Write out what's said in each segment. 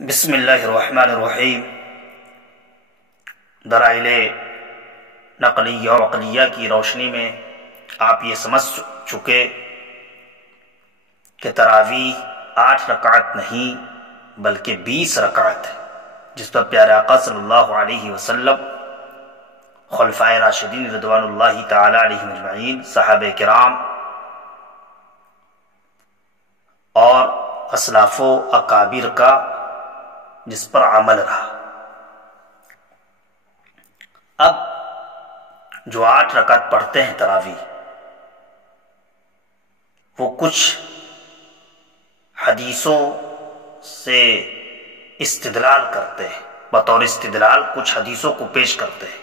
بسم اللہ الرحمن الرحیم۔ دلائل نقلیہ و عقلیہ کی روشنی میں آپ یہ سمجھ چکے کہ تراویح 8 رکعت نہیں بلکہ 20 رکعت ہے، جس پر پیارے آقا صلی اللہ علیہ وسلم، خلفائے راشدین رضوان اللہ تعالی علیہم اجمعین، صحابہ کرام اور اسلاف و اکابر کا جس پر عمل رہا۔ اب جو 8 رکعت پڑھتے ہیں تراویح، وہ کچھ حدیثوں سے استدلال کرتے ہیں، بطور استدلال کچھ حدیثوں کو پیش کرتے ہیں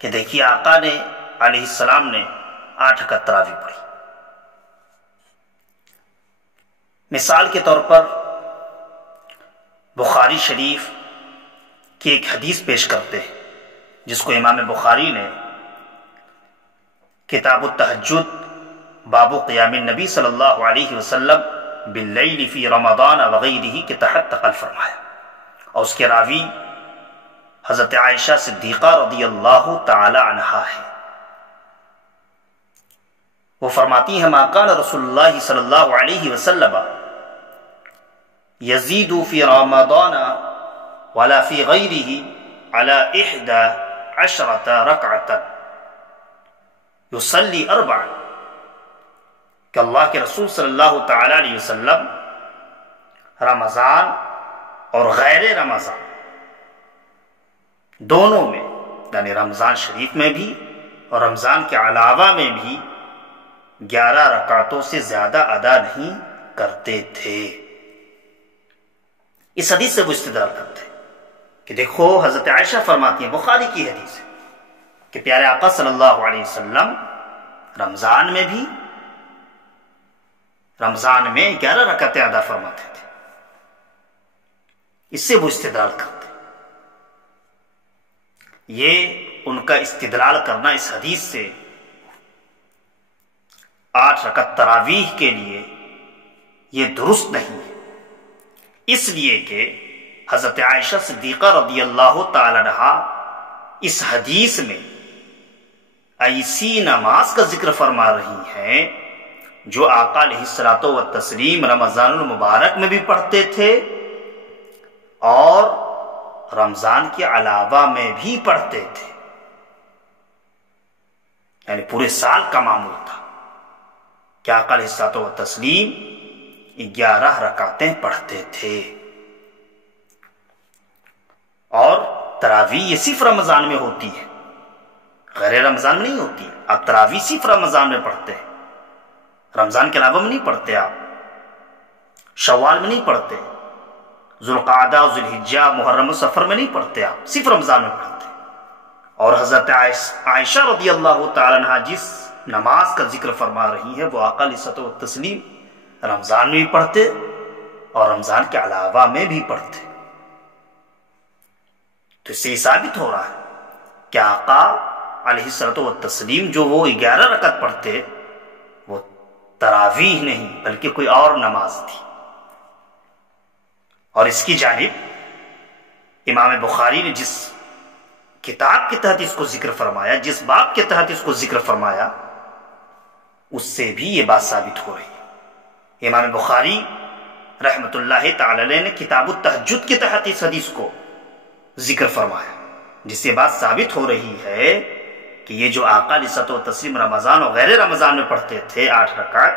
کہ دیکھیے آقا نے علیہ السلام نے 8 رکعت تراویح پڑھی۔ مثال کے طور پر بخاری شریف کی ایک حدیث پیش کرتے ہیں، جس کو امام بخاری نے کتاب التہجد باب قیام النبی صلی اللہ علیہ وسلم باللیل فی رمضان وغیرہ کے تحت نقل فرمایا، اور اس کے راوی حضرت عائشہ صدیقہ رضی اللہ تعالی عنہا ہے۔ وہ فرماتی ہیں، ما کان رسول اللہ صلی اللہ علیہ وسلم یزید فی رمضان ولا فی غیرہ علی 11 رکعتا یصلی 4، کہ اللہ کے رسول صلی اللہ تعالی علیہ وسلم رمضان اور غیر رمضان دونوں میں، یعنی رمضان شریف میں بھی اور رمضان کے علاوہ میں بھی 11 رکعتوں سے زیادہ ادا نہیں کرتے تھے۔ اس حدیث سے وہ استدلال کرتے ہیں کہ دیکھو حضرت عائشہ فرماتی ہیں، بخاری کی حدیث ہے، کہ پیارے آقا صلی اللہ علیہ وسلم رمضان میں 11 رکعتیں ادا فرماتے تھے۔ اس سے وہ استدلال کرتے ہیں۔ یہ ان کا استدلال کرنا اس حدیث سے 8 رکعت تراویح کے لیے یہ درست نہیں ہے، اس لیے کہ حضرت عائشہ صدیقہ رضی اللہ تعالی عنہا اس حدیث میں ایسی نماز کا ذکر فرما رہی ہیں جو آقا علیہ الصلوۃ والتسلیم رمضان المبارک میں بھی پڑھتے تھے اور رمضان کے علاوہ میں بھی پڑھتے تھے، یعنی پورے سال کا معمول تھا کہ آقا علیہ الصلوۃ والتسلیم 11 رکعتیں پڑھتے تھے۔ اور تراویح یہ صرف رمضان میں ہوتی ہے، غیر رمضان میں نہیں ہوتی۔ آپ تراویح صرف رمضان میں پڑھتے ہیں، رمضان کے علاوہ میں نہیں پڑھتے، آپ شوال میں نہیں پڑھتے، ذوالقعدہ ذوالحجہ محرم و سفر میں نہیں پڑھتے، آپ صرف رمضان میں پڑھتے۔ اور حضرت عائشہ رضی اللہ تعالی عنہا جس نماز کا ذکر فرما رہی ہے وہ آقا علیہ الصلوۃ والتسلیم رمضان میں بھی پڑھتے اور رمضان کے علاوہ میں بھی پڑھتے۔ تو اس سے یہ ثابت ہو رہا ہے کہ آقا علیہ الصلوۃ والتسلیم جو وہ 11 رکعت پڑھتے وہ تراویح نہیں بلکہ کوئی اور نماز تھی۔ اور اس کی جانب امام بخاری نے جس کتاب کے تحت اس کو ذکر فرمایا، جس باب کے تحت اس کو ذکر فرمایا، اس سے بھی یہ بات ثابت ہو رہی ہے۔ امام بخاری رحمت اللہ تعالی علیہ نے کتاب التہجد کے تحت اس حدیث کو ذکر فرمایا، جس سے بات ثابت ہو رہی ہے کہ یہ جو آقا علیہ الصلوۃ والتسلیم رمضان اور غیر رمضان میں پڑھتے تھے 8 رکعت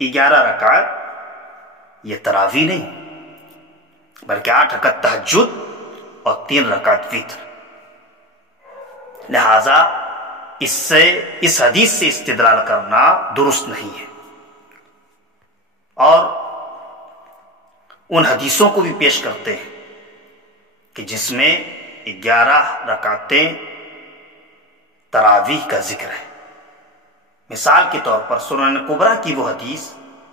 11 رکعت، یہ تراویح نہیں بلکہ 8 رکعت تہجد اور 3 رکعت وتر۔ لہذا اس حدیث سے استدلال کرنا درست نہیں ہے۔ اور ان حدیثوں کو بھی پیش کرتے ہیں کہ جس میں 11 رکعتیں تراویح کا ذکر ہے۔ مثال کے طور پر سنن کبریٰ کی وہ حدیث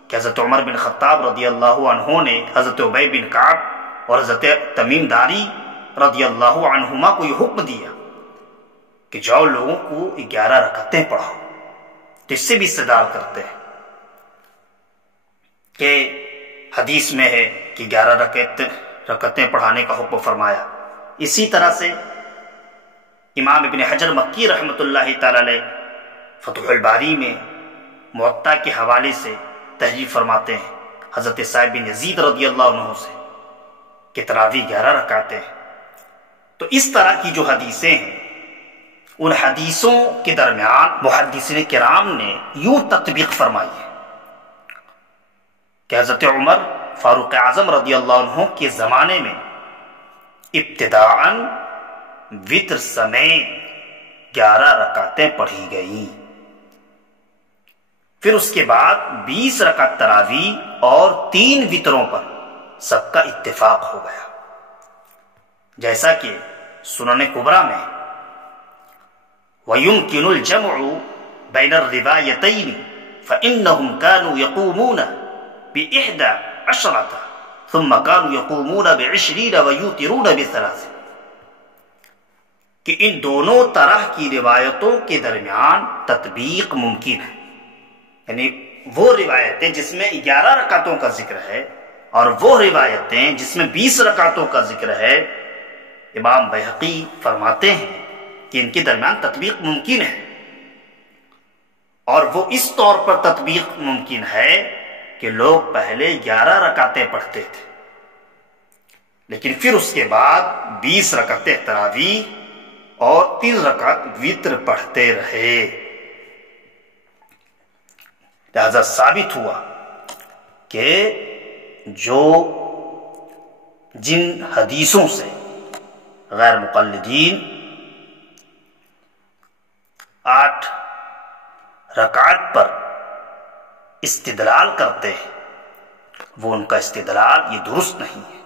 کہ حضرت عمر بن خطاب رضی اللہ عنہ نے حضرت ابی بن کعب اور حضرت تمیم داری رضی اللہ عنہما کو یہ حکم دیا کہ جاؤ لوگوں کو 11 رکعتیں پڑھاؤ۔ تو اس سے بھی استدلال کرتے ہیں کہ حدیث میں ہے کہ 11 رکعتیں پڑھانے کا حکم فرمایا۔ اسی طرح سے امام ابن حجر مکی رحمۃ اللہ تعالی علیہ فتح الباری میں موطا کے حوالے سے تحریر فرماتے ہیں حضرت صاحب بن یزید رضی اللہ عنہ سے کہ تراویح 11 رکعتیں ہیں۔ تو اس طرح کی جو حدیثیں ہیں ان حدیثوں کے درمیان محدثین کرام نے یوں تطبیق فرمائی ہے کہ حضرت عمر فاروق اعظم رضی اللہ عنہ کے زمانے میں ابتداءً وتر سمیت 11 رکعتیں پڑھی گئیں، پھر اس کے بعد 20 رکعت تراویح اور 3 وتروں پر سب کا اتفاق ہو گیا، جیسا کہ سنن کبریٰ میں وَيُمْكِنُ الْجَمْعُ بَيْنَ الرِّوَایَتَيْنِ فَإِنَّهُمْ كَانُوا يَقُومُونَ ب11 ثُمَّ كَانُوا يَقُومُونَ ب20 وَيُوتِرُونَ ب3 کہ ان دونوں طرح کی روایتوں کے درمیان تطبیق ممکن ہے، یعنی وہ روایتیں جس میں 11 رکعتوں کا ذکر ہے اور وہ روایتیں جس میں 20 رکعتوں کا ذکر ہے، امام بیہقی فرماتے ہیں کہ ان کے درمیان تطبیق ممکن ہے، اور وہ اس طور پر تطبیق ممکن ہے کہ لوگ پہلے 11 رکعتیں پڑھتے تھے لیکن پھر اس کے بعد 20 رکعتیں تراویح اور 3 رکعت وتر پڑھتے رہے۔ لہذا ثابت ہوا کہ جن حدیثوں سے غیر مقلدین 8 رکعت پر استدلال کرتے ہیں وہ ان کا استدلال یہ درست نہیں ہے۔